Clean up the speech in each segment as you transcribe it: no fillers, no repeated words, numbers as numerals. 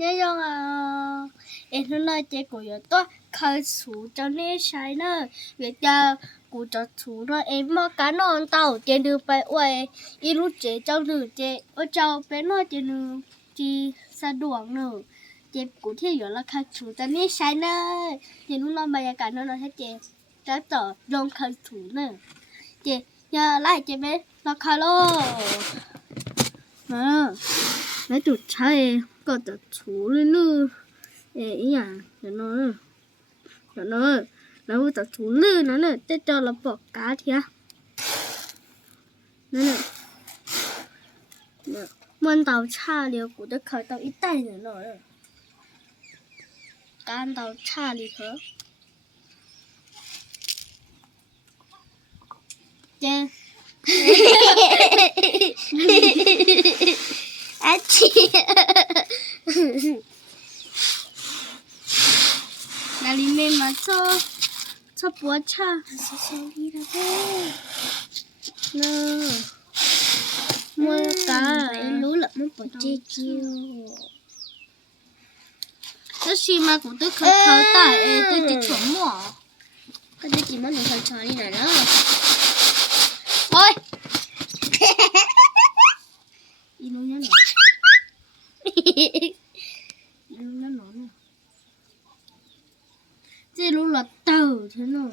nhớ rằng em nó nói chơi của yo to khơi số cho nên sai nữa việc cha của cho số nó em mà cá non tàu trên đườngไปอวยอีลูกเจเจ้าหนึ่งเจเจ้าเป็นน้อยเจหนึ่งจีสะดวกหนึ่งเจ็บกูที่อยู่แล้วค่ะสูจะนี่ใช้เนยเจนุ่นนอนบรรยากาศนอนให้เจจะต่อลงค่ะสูเนยเจอย่าไล่เจไหมราคาโลแล้วจุดใช้ก็จะสูเรื่อยๆอีหยังเดี๋ยวนอนแล้วจะสูเรื่อยนั่นน่ะจะจอระบบการ์ดเทียนั่นน่ะมันเตาชาเลียวกูจะเคยเตาอีไต่เนี่ยหน่อยการเตาชาลีเหรอเจอาชีนาลีเมมาชอบปวดชาเฉยๆนะเว้ยเนอะมัวการู้ละมันปวดเจียว这是嘛？我都可大都是沉默。可是怎么能看查理奶奶？喂，一路人呢？一路人呢？这路老豆天呐！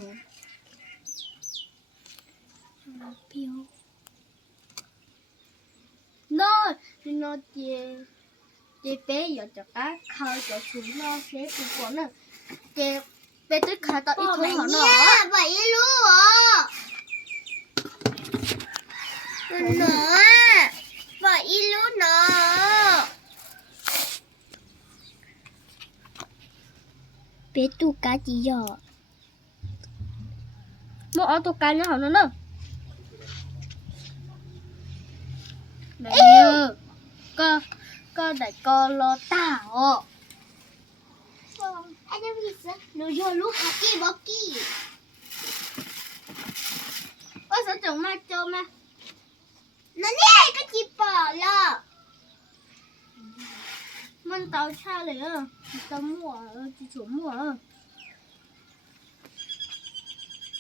彪。no 你那这边有这个靠着树那些不过呢，这边都看到一头好呢。不一路哦，喏，不一路喏。别杜嘎吉哟，mua ô tô cá nữa hả nó nữa này cơ để co lo tao anh em gì vậy? Nó vô lúc hạt kia bỏ kia. ôi sao chồng ma cho ma Nó nè cái gì bỏ là. mình tao xaเลยtao mua chỉ chủ mua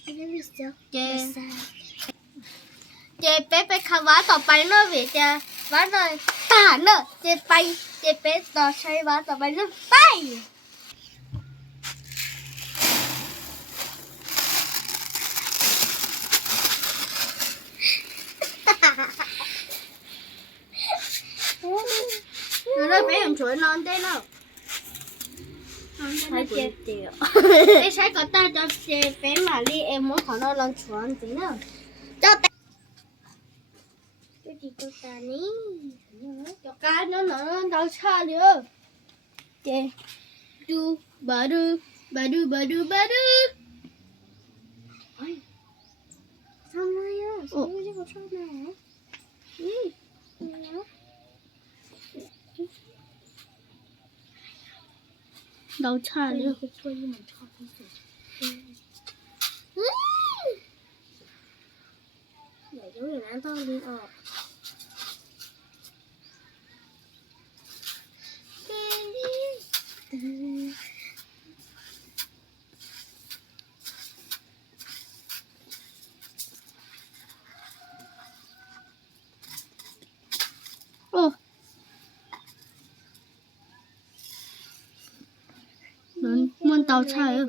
Anh em gì vậy? chị bé khám pháต่อไปเนอะเวียจะว่าเลยตาเนอะเจไปเจไปต่อใช้ว่าต่อไปเนอะไปnó bé làm chuối non thế nào thấy chưa bé sai có ta cho chị bé mà đi em muốn họ nó làm chuối ăn tí nào cho ta. Cái gì cho ta ní? cho cá nó đau xa nữa chị du bà du Sao này á? Sao chứ có sao này? đau xa nữa cái chuối nhưng mà cho cái gì? Để giống như ăn to đi muốn tàu xa nữa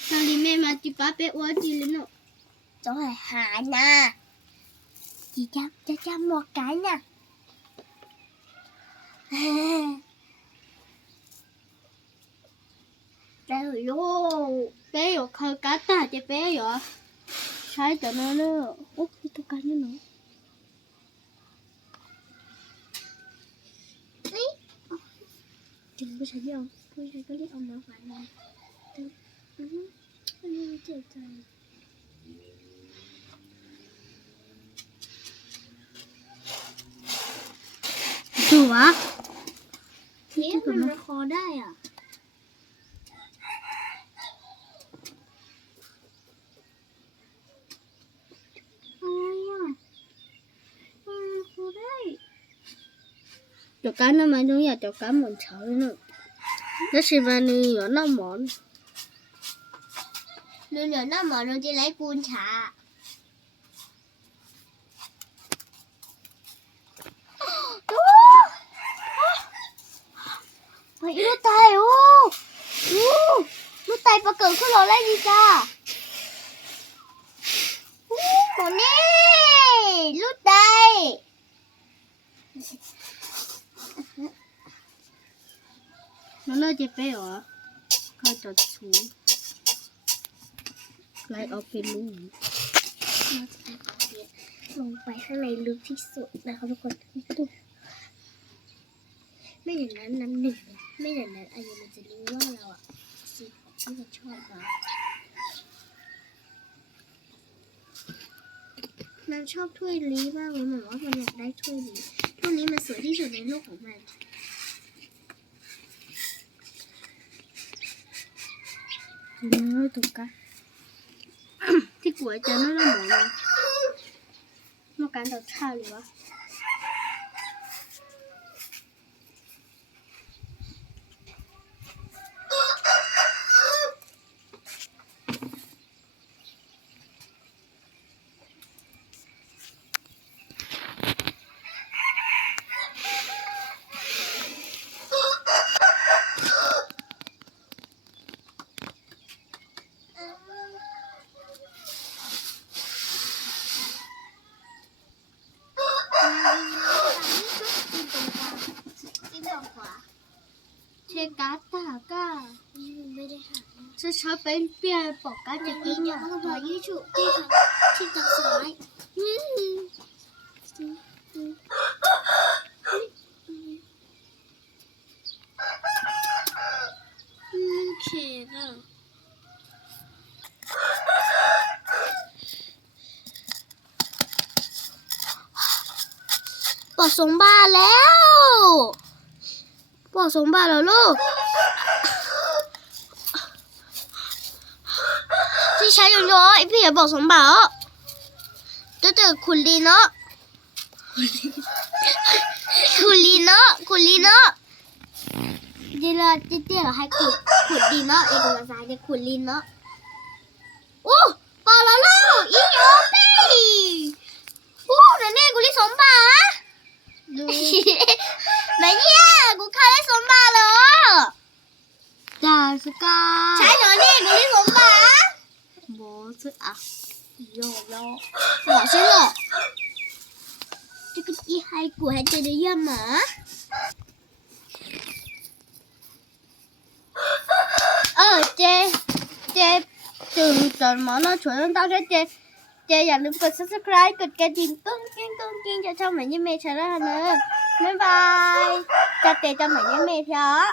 sao đi mẹ mà chị ba bé uống chị lên nữa Chỗ này hại nè. Chị cho một cái nè. đây rồi bé rồi khơi cá ta chị bé rồi sai cho nó nữa út cái tôi cá nữa Đừng có thấy không? Tôi thấy có biết ông nào phải này. Anh trời trời. Chú á เฮ้ยมันมาคอได้อ่ะอะไรอ่ะมันคอได้ Chỗ cá nó mà giống như chỗ cá mòn chảo nữa. Nó chỉ vào này nó mòn. หนูเหนียวหน้าหมอหนูจะไล่ปูนฉาเฮ้ยลูกตายโอ้ลูกตายประเกิดขึ้นเราได้ดีจ้าโอ้นี่ลูกตาย Nó chỉ bé hả? Coi cho chú. Lại ở bên luôn. ลงไปข้างในลึกที่สุดนะคะทุกคนไม่อย่างนั้นน้ำหนึ่งไม่อย่างนั้นอายุมันจะรู้ว่าเราอ่ะสิ่งที่มันชอบเรามันชอบถ้วยนี้มากเลยเหมือนว่ามันอยากได้ถ้วยนี้ถ้วยนี้มันสวยที่สุดในโลกของมัน Nó tụt cá. Cái củi cho nó mòn rồi. Nó cắn đầu sao rồi. จิ้มตรงขวา Thế cá ta cá. ไม่ได้หัก Sao sao bên phía bỏ cá จะ cho กิน cái อย่า nhà. งก็บอกยี่ฉุที่ทางซ้าย เข็ดอ่ะปอดสมบ้าแล้วปอดสมบ้าแล้วลูกที่ใช้อยู่น้อยพี่อย่าบอกสมบัติจะเจอคุณลีเนาะคุณลีเนาะคุณลีเนาะดีละเตี้ยๆเราให้ขุดดีเนาะเอกสารจะขุดลีเนาะโอ้ปอแล้วลูกอีโอเป้โอ้นั่นนี่กูลีสมบัติ ดู แม่เนี่ยกูฆ่าได้สมบัติเหรอ จ้าสกา ใช่เหรอนี่กูได้สมบัติ โบสึอ่ะ โยโย่หมอใช่เหรอจะกูอีให้กูให้เจอได้เยี่ยมหมา เจถึงจนหมอน้อยชวนต้องเจอย่าลืมกด subscribe กดกระดิ่งกุ้งกิ้งจะช่องใหม่ยี่เมย์ชาแนลนะบ๊ายบายจะเตะจะใหม่ยี่เมย์เถอะ